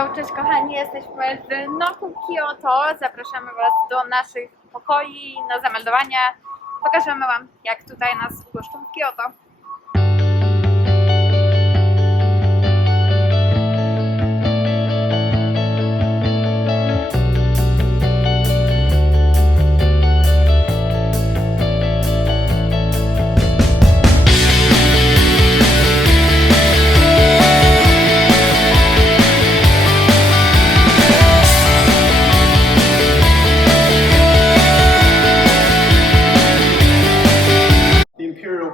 Hello, cześć kochani, jesteśmy w NOKU Kyoto. Zapraszamy Was do naszych pokoi na zameldowania. Pokażemy Wam, jak tutaj nas wpuszczą w Kyoto.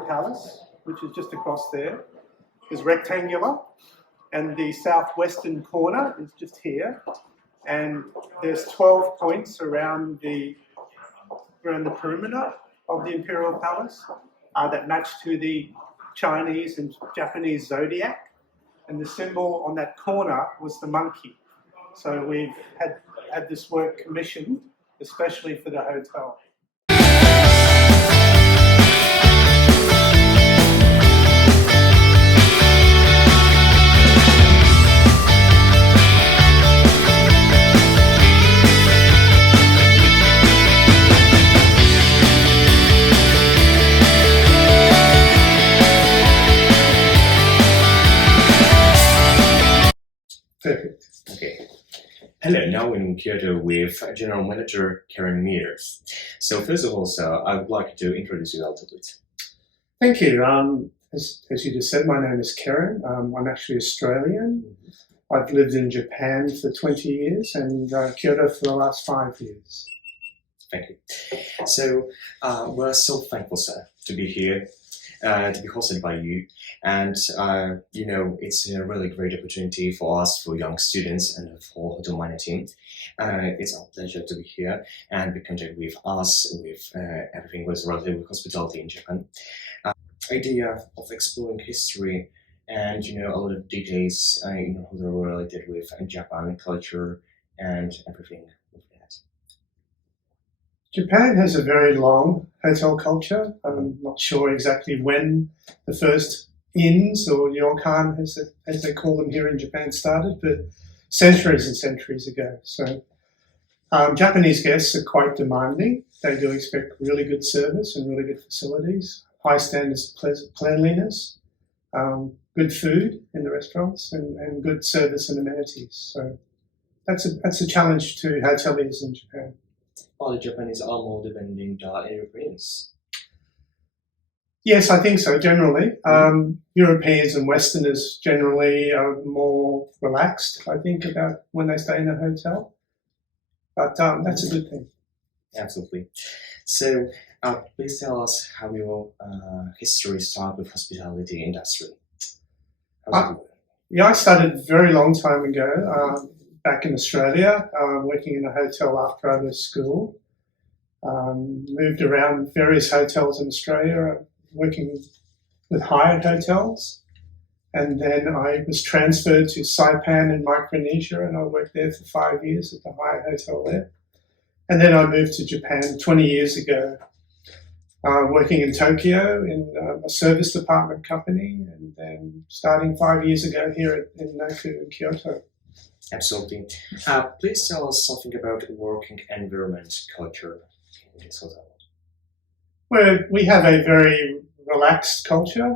Palace, which is just across there, is rectangular, and the southwestern corner is just here, and there's 12 points around the perimeter of the Imperial Palace that match to the Chinese and Japanese zodiac, and the symbol on that corner was the monkey. So we've had this work commissioned especially for the hotel. Perfect. Okay. Hello, now we're in Kyoto with General Manager Keren Miers. So first of all, sir, I would like to introduce you a little bit. Thank you. As you just said, my name is Keren. I'm actually Australian. I've lived in Japan for 20 years and Kyoto for the last 5 years. Thank you. So we're so thankful, sir, to be here. To be hosted by you, and you know, it's a really great opportunity for us, for young students, and for Hotelmania team. It's our pleasure to be here and be contact with us with everything was related with hospitality in Japan. Idea of exploring history and a lot of details related with Japan culture and everything. Japan has a very long hotel culture. I'm not sure exactly when the first inns or ryokan, as they call them here in Japan, started, but centuries and centuries ago. So Japanese guests are quite demanding. They do expect really good service and really good facilities, high standards of cleanliness, good food in the restaurants, and good service and amenities. So that's a challenge to hoteliers in Japan. All the Japanese are more demanding than Europeans. Yes, I think so, generally. Europeans and Westerners generally are more relaxed, I think, about when they stay in a hotel. But that's a good thing. Absolutely. So please tell us how your history started with hospitality industry. Yeah, I started a very long time ago. Back in Australia, working in a hotel after I left school. Moved around various hotels in Australia, working with hired hotels. And then I was transferred to Saipan in Micronesia, and I worked there for 5 years at the hired hotel there. And then I moved to Japan 20 years ago, working in Tokyo in a service department company, and then starting 5 years ago here in NOKU in Kyoto. Absolutely. Please tell us something about working environment culture in this hotel. Well, we have a very relaxed culture.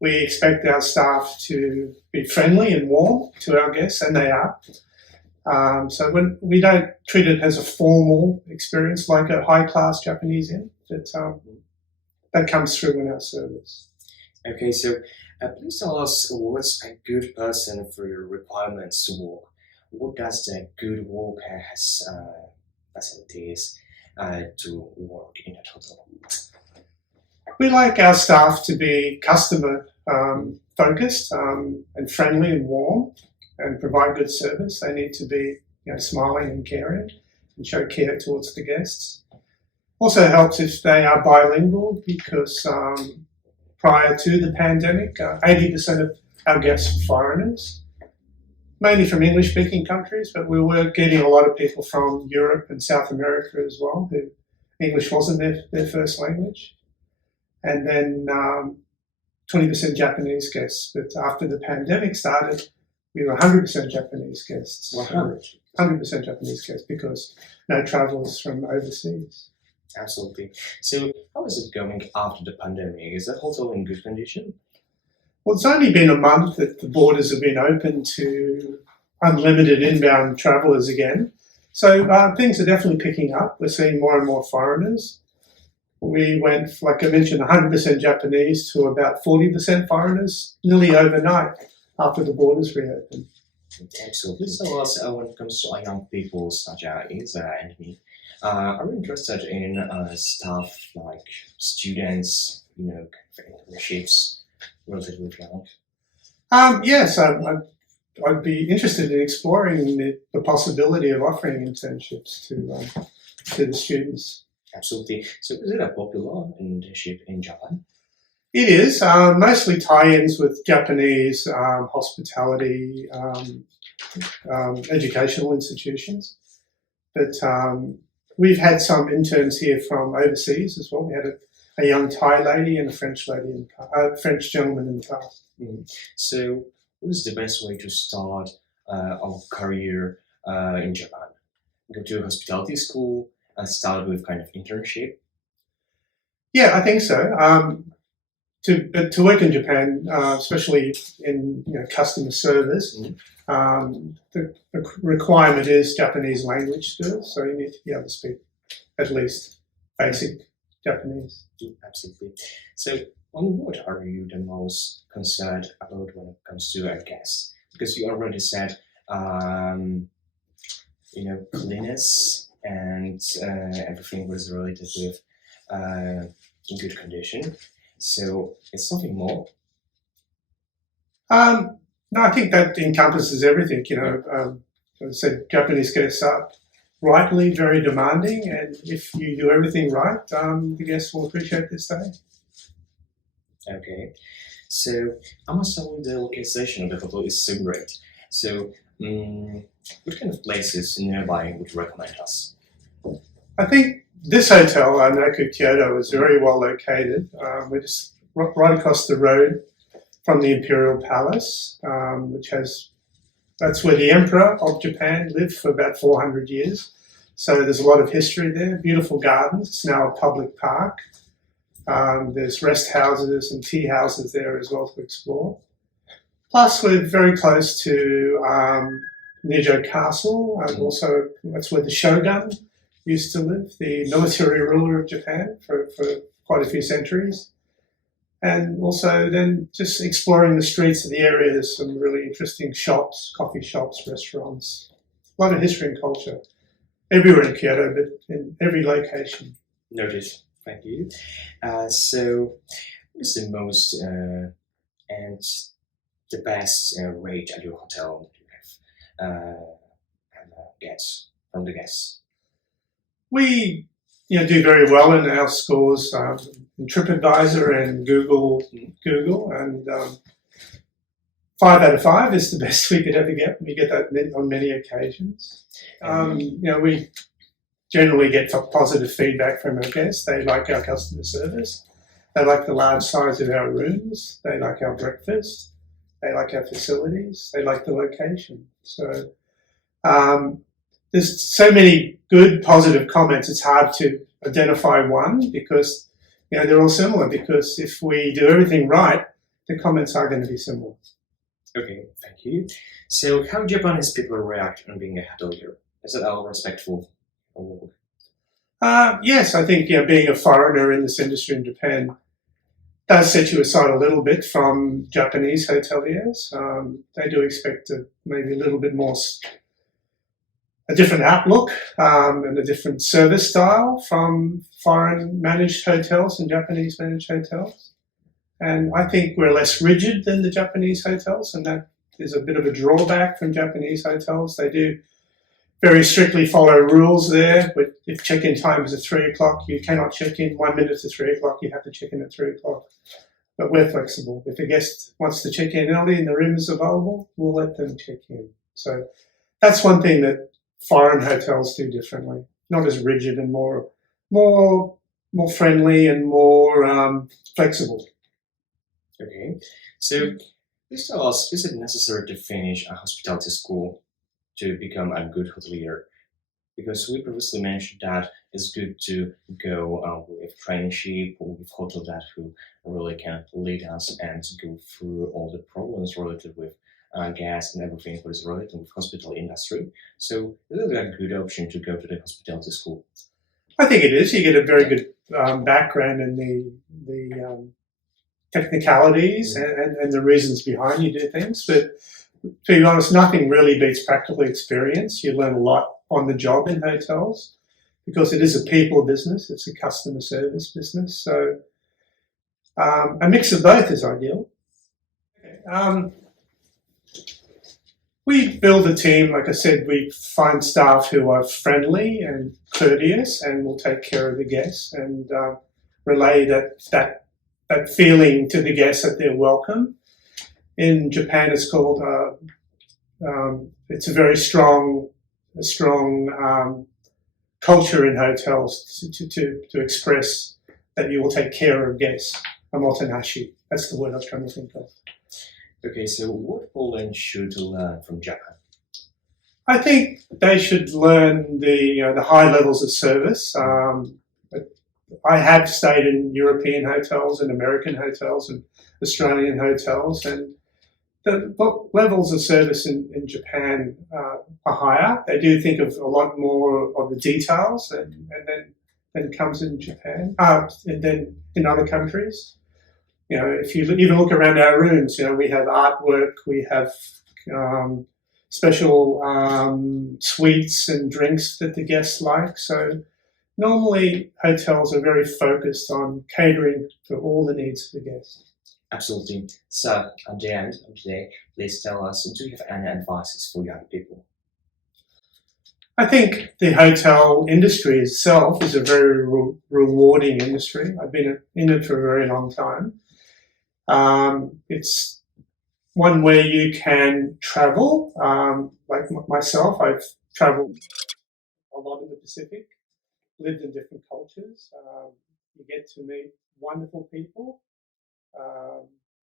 We expect our staff to be friendly and warm to our guests, and they are. So we don't treat it as a formal experience like a high-class Japanese inn. That comes through in our service. Okay, so please tell us what's a good person for your requirements to work. What does the good worker has facilities to work in a hotel? We like our staff to be customer focused and friendly and warm and provide good service. They need to be smiling and caring and show care towards the guests. Also helps if they are bilingual, because prior to the pandemic, 80% of our guests were foreigners, mainly from English-speaking countries, but we were getting a lot of people from Europe and South America as well, who English wasn't their first language. And then 20% Japanese guests. But after the pandemic started, we were 100% Japanese guests. 100. 100% Japanese guests because no travellers from overseas. Absolutely. So, how is it going after the pandemic? Is the hotel in good condition? Well, it's only been a month that the borders have been open to unlimited inbound travellers again. So things are definitely picking up. We're seeing more and more foreigners. We went, like I mentioned, 100% Japanese to about 40% foreigners nearly overnight after the borders reopened. Absolutely. So, also, when it comes to young people such as Isa and me, are you interested in stuff like students, internships, relatively young? Yes, I'd be interested in exploring the possibility of offering internships to the students. Absolutely. So, is it a popular internship in Japan? It is, mostly tie-ins with Japanese hospitality, educational institutions. But we've had some interns here from overseas as well. We had a young Thai lady and a French gentleman in the past. So, what is the best way to start our career in Japan? Go to a hospitality school and start with kind of internship? Yeah, I think so. To work in Japan, especially in customer service, the requirement is Japanese language skills. So you need to be able to speak at least basic Japanese. Absolutely. So, on what are you the most concerned about when it comes to a guest? Because you already said, cleanliness and everything was related with in good condition. So, it's something more. No, I think that encompasses everything. As I said, Japanese guests are rightly very demanding, and if you do everything right, the guests will appreciate their stay. Okay, so I must tell you the localization of the hotel is so great. So, what kind of places nearby would you recommend us? I think this hotel, NOKU Kyoto, is very well located. We're just right across the road from the Imperial Palace, that's where the Emperor of Japan lived for about 400 years. So there's a lot of history there, beautiful gardens. It's now a public park. There's rest houses and tea houses there as well to explore. Plus, we're very close to Nijo Castle, and also that's where the shogun used to live, the military ruler of Japan for quite a few centuries. And also then just exploring the streets of the area, there's some really interesting shops, coffee shops, restaurants, a lot of history and culture everywhere in Kyoto, but in every location. Noted. Thank you. So, what is the most and the best rate at your hotel that you have get from the guests? We do very well in our scores in TripAdvisor and Google, and 5 out of 5 is the best we could ever get. We get that on many occasions. We generally get positive feedback from our guests. They like our customer service. They like the large size of our rooms. They like our breakfast. They like our facilities. They like the location. So there's so many good positive comments. It's hard to identify one because they're all similar. Because if we do everything right, the comments are going to be similar. Okay, thank you. So, how Japanese people react on being a hotelier? Is it all respectful? Yes, I think being a foreigner in this industry in Japan does set you aside a little bit from Japanese hoteliers. They do expect maybe a little bit more, a different outlook and a different service style from foreign managed hotels and Japanese managed hotels. And I think we're less rigid than the Japanese hotels, and that is a bit of a drawback from Japanese hotels. They do very strictly follow rules there. But if check-in time is at 3 o'clock, you cannot check in 1 minute to 3 o'clock. You have to check in at 3 o'clock. But we're flexible. If a guest wants to check in early and the room is available, we'll let them check in. So that's one thing that foreign hotels do differently. Not as rigid and more friendly and more flexible. Okay. So, Please tell us, is it necessary to finish a hospitality school to become a good hotelier? Because we previously mentioned that it's good to go with traineeship or with hotel that who really can lead us and go through all the problems related with gas and everything that is related with hospital industry. So is it a good option to go to the hospitality school? I think it is. You get a very good background in the technicalities and the reasons behind you do things. But to be honest, nothing really beats practical experience. You learn a lot on the job in hotels because it is a people business. It's a customer service business. So a mix of both is ideal. We build a team, like I said, we find staff who are friendly and courteous and will take care of the guests and relay that feeling to the guests that they're welcome. In Japan, it's called, it's a very strong culture in hotels to express that you will take care of guests. Omotenashi, that's the word I was trying to think of. Okay, so what Poland should learn from Japan? I think they should learn the high levels of service. I have stayed in European hotels and American hotels and Australian hotels, and the levels of service in Japan are higher. They do think of a lot more of the details and then comes in Japan, and then in other countries. You know, if you even look around our rooms, you know, we have artwork, we have special sweets and drinks that the guests like. So normally hotels are very focused on catering for all the needs of the guests. Absolutely. So at the end of the day, please tell us, do you have any advices for young people? I think the hotel industry itself is a very rewarding industry. I've been in it for a very long time. It's one where you can travel. Like myself, I've traveled a lot in the Pacific, lived in different cultures. You get to meet wonderful people,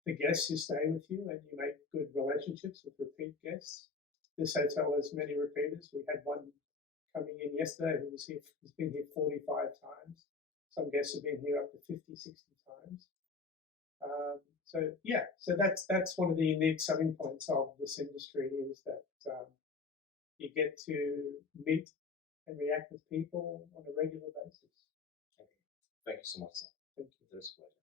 the guests who stay with you, and you make good relationships with repeat guests. This hotel has many repeaters. We had one coming in yesterday who's been here 45 times. Some guests have been here up to 50, 60 times. So that's one of the unique selling points of this industry is that you get to meet and react with people on a regular basis. Thank you so much, sir. Thank you. That was great.